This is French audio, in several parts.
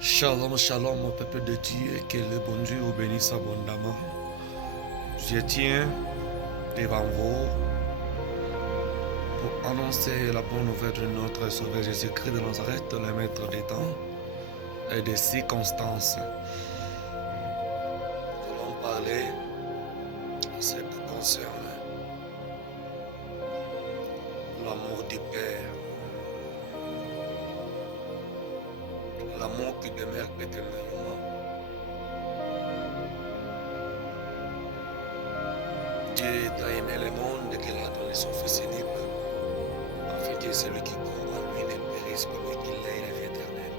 Shalom, shalom, mon peuple de Dieu, que le bon Dieu vous bénisse abondamment. Je tiens devant vous pour annoncer la bonne nouvelle de notre Sauveur Jésus-Christ de Nazareth, le maître des temps et des circonstances. Nous allons parler de ce qui concerne l'amour du Père, l'amour qui demeure éternellement. Dieu a aimé le monde qu'il a donné son Fils unique, afin que celui qui croit en lui ne périsse pas, mais qu'il ait la vie éternelle.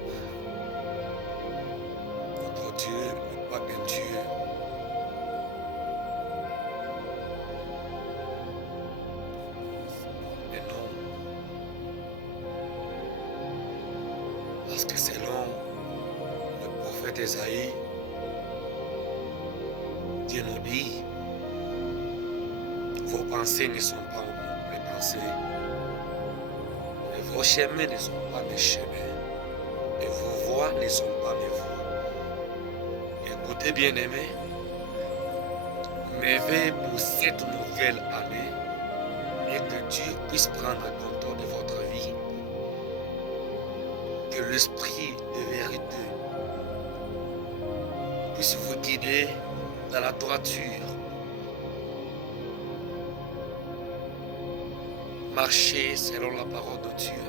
Notre Dieu n'est pas un Dieu et non, parce que selon le prophète Esaïe, Dieu nous dit, vos pensées ne sont pas mes pensées, et vos chemins ne sont pas mes chemins, et vos voix ne sont pas mes voix. Écoutez, bien-aimés, mes vœux pour cette nouvelle année est que Dieu puisse prendre contrôle de votre vie, que l'esprit de vérité puisse vous guider dans la droiture. Marchez selon la parole de Dieu.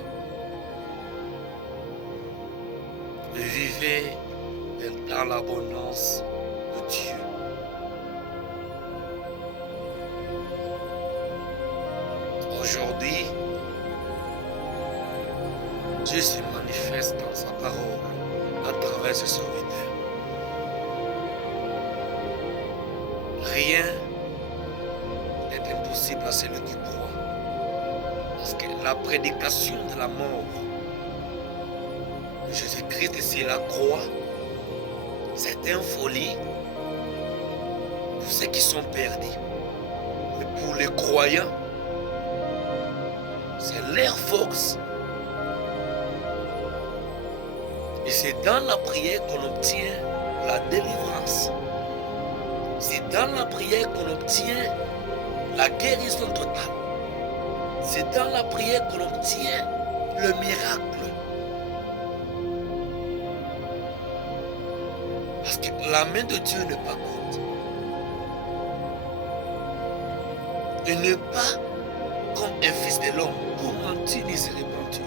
Et vivez dans l'abondance de Dieu. Aujourd'hui, Dieu se manifeste dans sa parole à travers ses serviteurs. Rien n'est impossible à celui qui croit. Parce que la prédication de la mort de Jésus-Christ sur la croix, c'est une folie pour ceux qui sont perdus. Mais pour les croyants, c'est leur force. Et c'est dans la prière qu'on obtient la délivrance. C'est dans la prière qu'on obtient la guérison totale. C'est dans la prière qu'on obtient le miracle. Parce que la main de Dieu n'est pas courte. Il n'est pas comme un fils de l'homme pour mentir ni se repentir.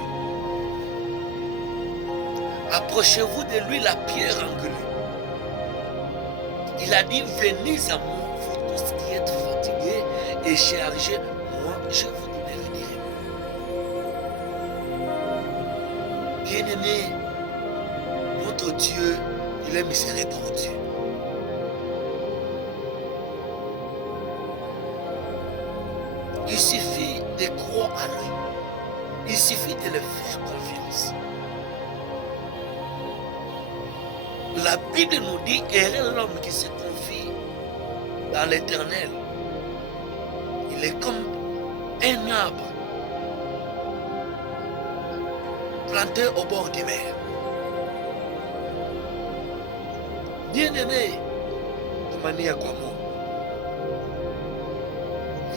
Approchez-vous de lui la pierre angulaire. Il a dit, venez à moi, vous tous qui êtes fatigués et chargés, moi je vous donnerai des repos. Bien-aimé, notre Dieu, il est miséricordieux. Il suffit de croire à lui. Il suffit de le faire confiance. La Bible nous dit, heureux l'homme qui se confie dans l'Éternel. Il est comme un arbre planté au bord des mers. Bien-aimé, de manière comme moi,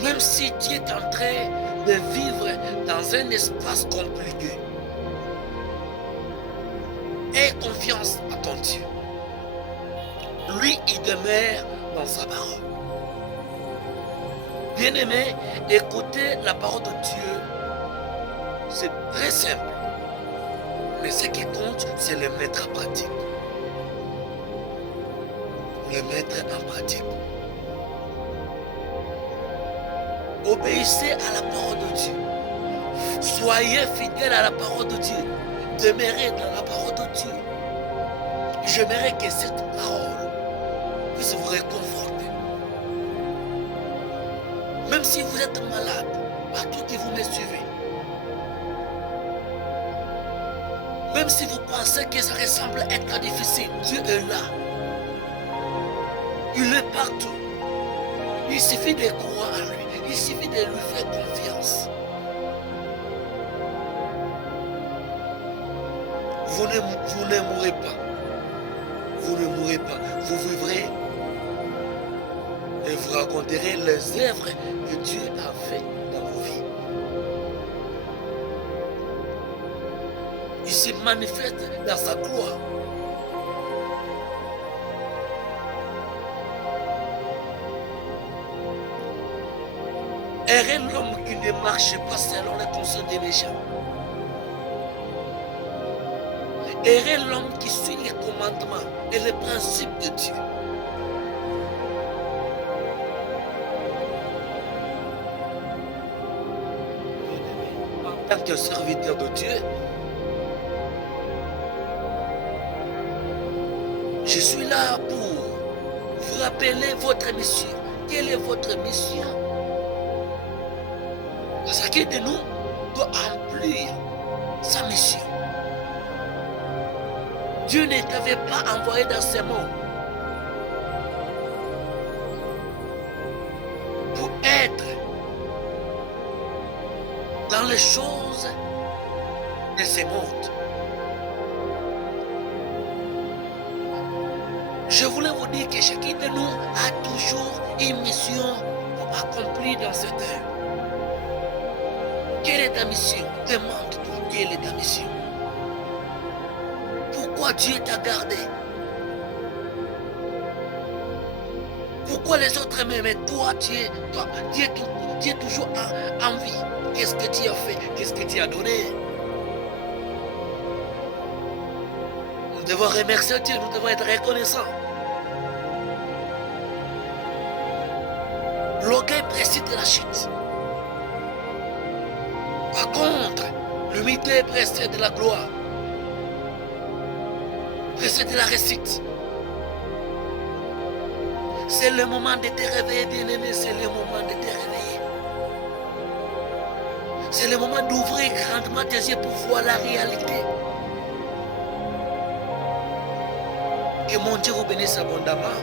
même si tu es en train de vivre dans un espace compliqué, aie confiance à ton Dieu. Lui, il demeure dans sa parole. Bien-aimé, écoutez la parole de Dieu. C'est très simple. Mais ce qui compte, c'est le mettre en pratique. Le mettre en pratique. Obéissez à la parole de Dieu. Soyez fidèles à la parole de Dieu. Demeurez dans la parole de Dieu. J'aimerais que cette parole puisse vous réconforter. Même si vous êtes malade, partout que vous me suivez. Même si vous pensez que ça ressemble être difficile, Dieu est là. Il est partout. Il suffit de croire à lui. Il suffit de lui faire confiance. Vous ne mourrez pas. vous ne mourrez pas, vous vivrez et vous raconterez les œuvres que Dieu a faites dans vos vies. Il se manifeste dans sa gloire. Errez l'homme qui ne marche pas selon les conseils des méchants. Errez l'homme qui suit les commandements et les principes de Dieu. En tant que serviteur de Dieu, je suis là pour vous rappeler votre mission. Quelle est votre mission? Chacun de nous doit remplir sa mission. Dieu ne t'avait pas envoyé dans ce monde pour être dans les choses de ce monde. Je voulais vous dire que chacun de nous a toujours une mission pour accomplir dans cette terre. Quelle est ta mission? Demande-toi quelle est ta mission. Pourquoi Dieu t'a gardé? Pourquoi les autres m'aiment, mais toi, tu es toujours en vie? Qu'est-ce que tu as fait? Qu'est-ce que tu as donné? Nous devons remercier Dieu, nous devons être reconnaissants. L'orgueil précède la chute. Par contre, l'humilité précède la gloire, précède la réussite. C'est le moment de te réveiller, bien-aimé, c'est le moment de te réveiller. C'est le moment d'ouvrir grandement tes yeux pour voir la réalité. Que mon Dieu vous bénisse abondamment.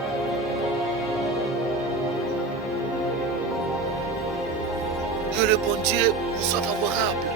Que le bon Dieu vous soit favorable.